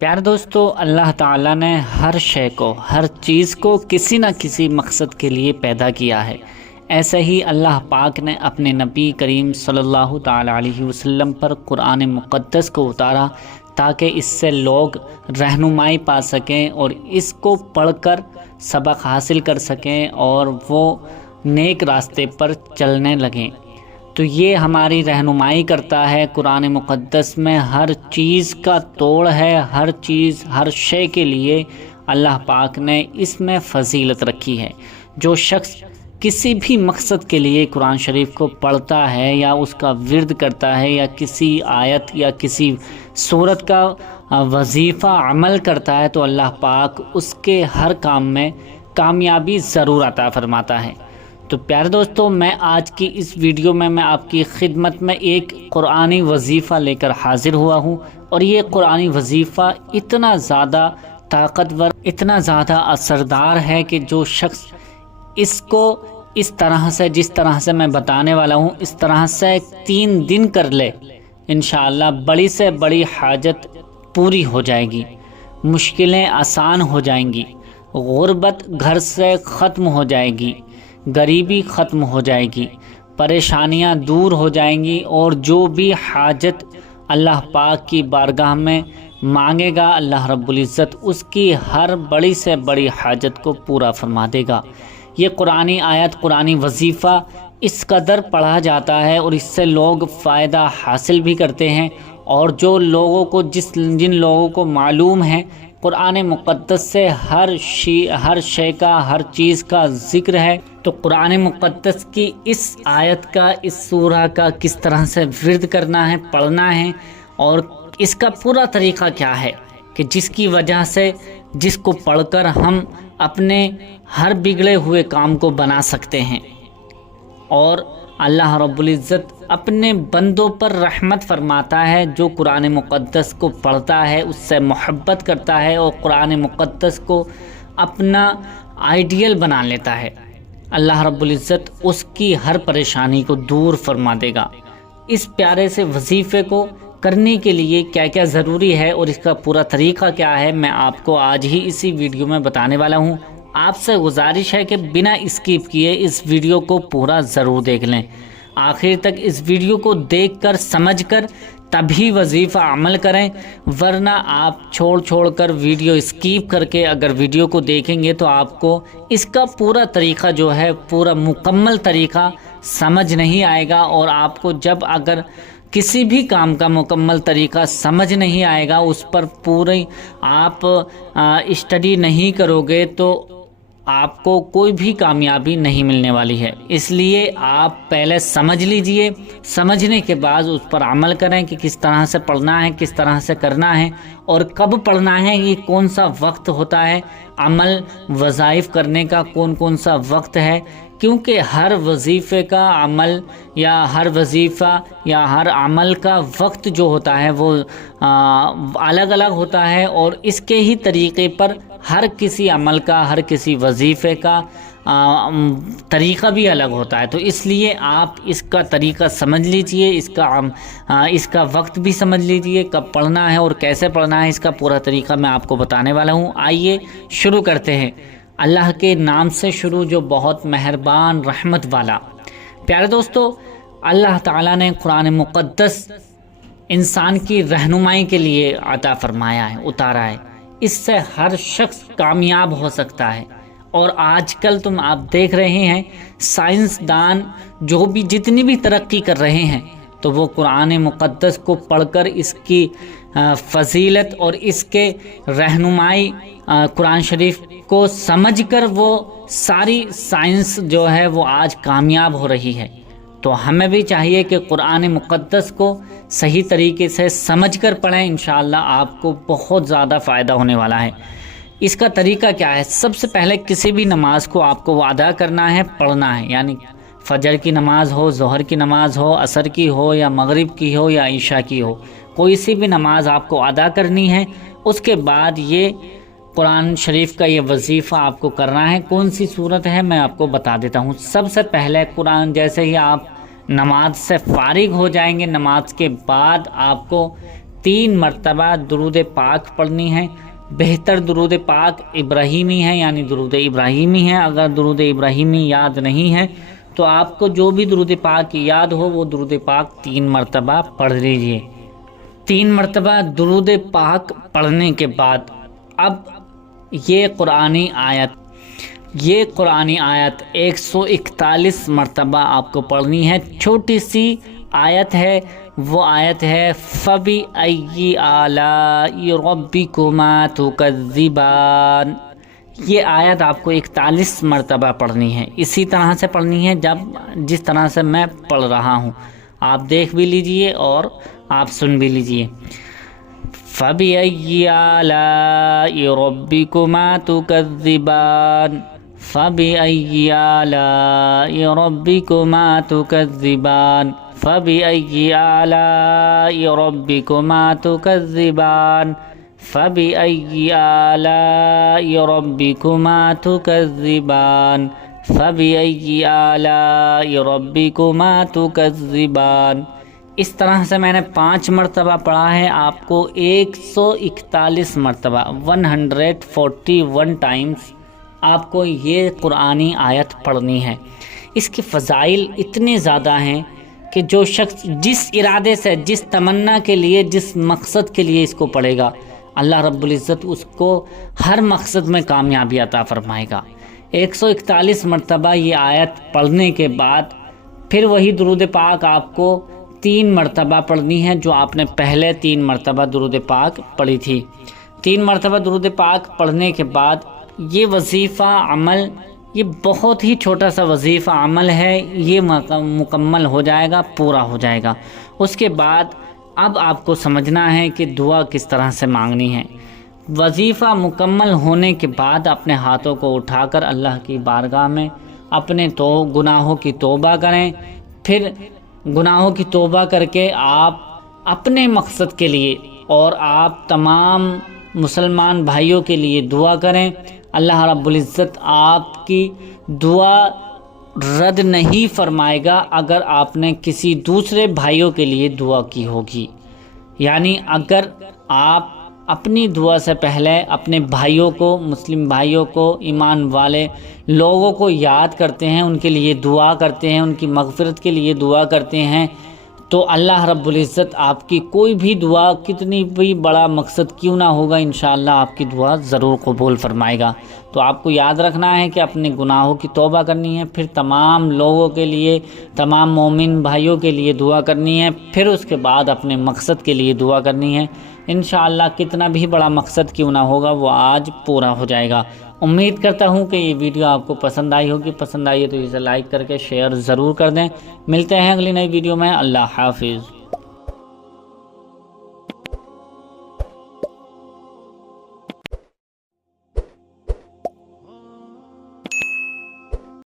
پیارے دوستو، اللہ تعالیٰ نے ہر شے کو، ہر چیز کو کسی نہ کسی مقصد کے لیے پیدا کیا ہے۔ ایسے ہی اللہ پاک نے اپنے نبی کریم صلی اللہ تعالیٰ علیہ وسلم پر قرآن مقدس کو اتارا تاکہ اس سے لوگ رہنمائی پا سکیں اور اس کو پڑھ کر سبق حاصل کر سکیں اور وہ نیک راستے پر چلنے لگیں۔ تو یہ ہماری رہنمائی کرتا ہے۔ قرآن مقدس میں ہر چیز کا توڑ ہے، ہر چیز، ہر شے کے لیے اللہ پاک نے اس میں فضیلت رکھی ہے۔ جو شخص کسی بھی مقصد کے لیے قرآن شریف کو پڑھتا ہے یا اس کا ورد کرتا ہے یا کسی آیت یا کسی سورت کا وظیفہ عمل کرتا ہے تو اللہ پاک اس کے ہر کام میں کامیابی ضرور عطا فرماتا ہے۔ تو پیارے دوستو، میں آج کی اس ویڈیو میں آپ کی خدمت میں ایک قرآنی وظیفہ لے کر حاضر ہوا ہوں، اور یہ قرآنی وظیفہ اتنا زیادہ طاقتور، اتنا زیادہ اثردار ہے کہ جو شخص اس کو اس طرح سے، جس طرح سے میں بتانے والا ہوں، اس طرح سے 3 دن کر لے، انشاءاللہ بڑی سے بڑی حاجت پوری ہو جائے گی، مشکلیں آسان ہو جائیں گی، غربت گھر سے ختم ہو جائے گی، غریبی ختم ہو جائے گی، پریشانیاں دور ہو جائیں گی، اور جو بھی حاجت اللہ پاک کی بارگاہ میں مانگے گا، اللہ رب العزت اس کی ہر بڑی سے بڑی حاجت کو پورا فرما دے گا۔ یہ قرآنی آیت، قرآنی وظیفہ اس قدر پڑھا جاتا ہے اور اس سے لوگ فائدہ حاصل بھی کرتے ہیں، اور جو لوگوں کو جن لوگوں کو معلوم ہے قرآن مقدس سے ہر شے کا، ہر چیز کا ذکر ہے، تو قرآن مقدس کی اس آیت کا، اس سورہ کا کس طرح سے ورد کرنا ہے، پڑھنا ہے، اور اس کا پورا طریقہ کیا ہے کہ جس کی وجہ سے، جس کو پڑھ کر ہم اپنے ہر بگڑے ہوئے کام کو بنا سکتے ہیں، اور اللہ رب العزت اپنے بندوں پر رحمت فرماتا ہے۔ جو قرآن مقدس کو پڑھتا ہے اس سے محبت کرتا ہے اور قرآن مقدس کو اپنا آئیڈیل بنا لیتا ہے، اللہ رب العزت اس کی ہر پریشانی کو دور فرما دے گا۔ اس پیارے سے وظیفے کو کرنے کے لیے کیا کیا ضروری ہے اور اس کا پورا طریقہ کیا ہے، میں آپ کو آج ہی اسی ویڈیو میں بتانے والا ہوں۔ آپ سے گزارش ہے کہ بنا اسکپ کیے اس ویڈیو کو پورا ضرور دیکھ لیں، آخر تک اس ویڈیو کو دیکھ کر، سمجھ کر تبھی وظیفہ عمل کریں، ورنہ آپ چھوڑ کر ویڈیو اسکپ کر کے اگر ویڈیو کو دیکھیں گے تو آپ کو اس کا پورا طریقہ جو ہے، پورا مکمل طریقہ سمجھ نہیں آئے گا، اور آپ کو جب اگر کسی بھی کام کا مکمل طریقہ سمجھ نہیں آئے گا، اس پر پوری آپ اسٹڈی نہیں کرو گے تو آپ کو کوئی بھی کامیابی نہیں ملنے والی ہے۔ اس لیے آپ پہلے سمجھ لیجئے، سمجھنے کے بعد اس پر عمل کریں کہ کس طرح سے پڑھنا ہے، کس طرح سے کرنا ہے، اور کب پڑھنا ہے، یہ کون سا وقت ہوتا ہے عمل وظائف کرنے کا، کون سا وقت ہے، کیونکہ ہر وظیفے کا عمل یا ہر وظیفہ یا ہر عمل کا وقت جو ہوتا ہے وہ الگ الگ ہوتا ہے، اور اس کے ہی طریقے پر ہر کسی عمل کا، ہر کسی وظیفے کا طریقہ بھی الگ ہوتا ہے۔ تو اس لیے آپ اس کا طریقہ سمجھ لیجئے، اس کا وقت بھی سمجھ لیجئے، کب پڑھنا ہے اور کیسے پڑھنا ہے، اس کا پورا طریقہ میں آپ کو بتانے والا ہوں۔ آئیے شروع کرتے ہیں، اللہ کے نام سے شروع جو بہت مہربان، رحمت والا۔ پیارے دوستو، اللہ تعالیٰ نے قرآن مقدس انسان کی رہنمائی کے لیے عطا فرمایا ہے، اتارا ہے، اس سے ہر شخص کامیاب ہو سکتا ہے۔ اور آج کل تم آپ دیکھ رہے ہیں سائنسدان جو بھی جتنی بھی ترقی کر رہے ہیں تو وہ قرآن مقدس کو پڑھ کر اس کی فضیلت اور اس کے رہنمائی، قرآن شریف کو سمجھ کر وہ ساری سائنس جو ہے وہ آج کامیاب ہو رہی ہے۔ تو ہمیں بھی چاہیے کہ قرآن مقدس کو صحیح طریقے سے سمجھ کر پڑھیں، انشاءاللہ آپ کو بہت زیادہ فائدہ ہونے والا ہے۔ اس کا طریقہ کیا ہے؟ سب سے پہلے کسی بھی نماز کو آپ کو ادا کرنا ہے، پڑھنا ہے، یعنی فجر کی نماز ہو، ظہر کی نماز ہو، عصر کی ہو یا مغرب کی ہو یا عشاء کی ہو، کوئی سی بھی نماز آپ کو ادا کرنی ہے۔ اس کے بعد یہ قرآن شریف کا یہ وظیفہ آپ کو کرنا ہے۔ کون سی صورت ہے میں آپ کو بتا دیتا ہوں۔ سب سے پہلے قرآن، جیسے ہی آپ نماز سے فارغ ہو جائیں گے، نماز کے بعد آپ کو 3 مرتبہ درود پاک پڑھنی ہے۔ بہتر درود پاک ابراہیمی ہے، یعنی درود ابراہیمی ہے۔ اگر درود ابراہیمی یاد نہیں ہے تو آپ کو جو بھی درود پاک یاد ہو وہ درود پاک 3 مرتبہ پڑھ لیجئے۔ 3 مرتبہ درود پاک پڑھنے کے بعد اب یہ قرآنی آیت 141 مرتبہ آپ کو پڑھنی ہے۔ چھوٹی سی آیت ہے، وہ آیت ہے فَبِأَيِّ آلَاءِ رَبِّكُمَا تُكَذِّبَانِ۔ یہ آیت آپ کو 41 مرتبہ پڑھنی ہے، اسی طرح سے پڑھنی ہے جس طرح سے میں پڑھ رہا ہوں۔ آپ دیکھ بھی لیجئے اور آپ سن بھی لیجئے۔ فَبِأَيِّ آلَاءِ رَبِّكُمَا تُكَذِّبَانِ فَبِأَيِّ آلَاءِ رَبِّكُمَا تُكَذِّبَانِ فَبِأَيِّ آلَاءِ رَبِّكُمَا تُكَذِّبَانِ فَبِأَيِّ آلَاءِ رَبِّكُمَا تُكَذِّبَانِ فَبِأَيِّ آلَاءِ رَبِّكُمَا تُكَذِّبَانِ۔ اس طرح سے میں نے 5 مرتبہ پڑھا ہے، آپ کو 141 مرتبہ 141 ٹائمز آپ کو یہ قرآنی آیت پڑھنی ہے۔ اس کے فضائل اتنے زیادہ ہیں کہ جو شخص جس ارادے سے، جس تمنا کے لیے، جس مقصد کے لیے اس کو پڑھے گا، اللہ رب العزت اس کو ہر مقصد میں کامیابی عطا فرمائے گا۔ 141 مرتبہ یہ آیت پڑھنے کے بعد پھر وہی درود پاک آپ کو 3 مرتبہ پڑھنی ہے جو آپ نے پہلے 3 مرتبہ درود پاک پڑھی تھی۔ 3 مرتبہ درود پاک پڑھنے کے بعد یہ وظیفہ عمل، یہ بہت ہی چھوٹا سا وظیفہ عمل ہے، یہ مکمل ہو جائے گا، پورا ہو جائے گا۔ اس کے بعد اب آپ کو سمجھنا ہے کہ دعا کس طرح سے مانگنی ہے۔ وظیفہ مکمل ہونے کے بعد اپنے ہاتھوں کو اٹھا کر اللہ کی بارگاہ میں اپنے گناہوں کی توبہ کریں۔ پھر گناہوں کی توبہ کر کے آپ اپنے مقصد کے لیے اور آپ تمام مسلمان بھائیوں کے لیے دعا کریں۔ اللہ رب العزت آپ کی دعا رد نہیں فرمائے گا اگر آپ نے کسی دوسرے بھائیوں کے لیے دعا کی ہوگی۔ یعنی اگر آپ اپنی دعا سے پہلے اپنے بھائیوں کو، مسلم بھائیوں کو، ایمان والے لوگوں کو یاد کرتے ہیں، ان کے لیے دعا کرتے ہیں، ان کی مغفرت کے لیے دعا کرتے ہیں، تو اللہ رب العزت آپ کی کوئی بھی دعا، کتنی بھی بڑا مقصد کیوں نہ ہوگا، انشاءاللہ آپ کی دعا ضرور قبول فرمائے گا۔ تو آپ کو یاد رکھنا ہے کہ اپنے گناہوں کی توبہ کرنی ہے، پھر تمام لوگوں کے لیے، تمام مومن بھائیوں کے لیے دعا کرنی ہے، پھر اس کے بعد اپنے مقصد کے لیے دعا کرنی ہے۔ انشاءاللہ کتنا بھی بڑا مقصد کیوں نہ ہوگا وہ آج پورا ہو جائے گا۔ امید کرتا ہوں کہ یہ ویڈیو آپ کو پسند آئی ہوگی۔ پسند آئی ہے تو اسے لائک کر کے شیئر ضرور کر دیں۔ ملتے ہیں اگلی نئی ویڈیو میں۔ اللہ حافظ۔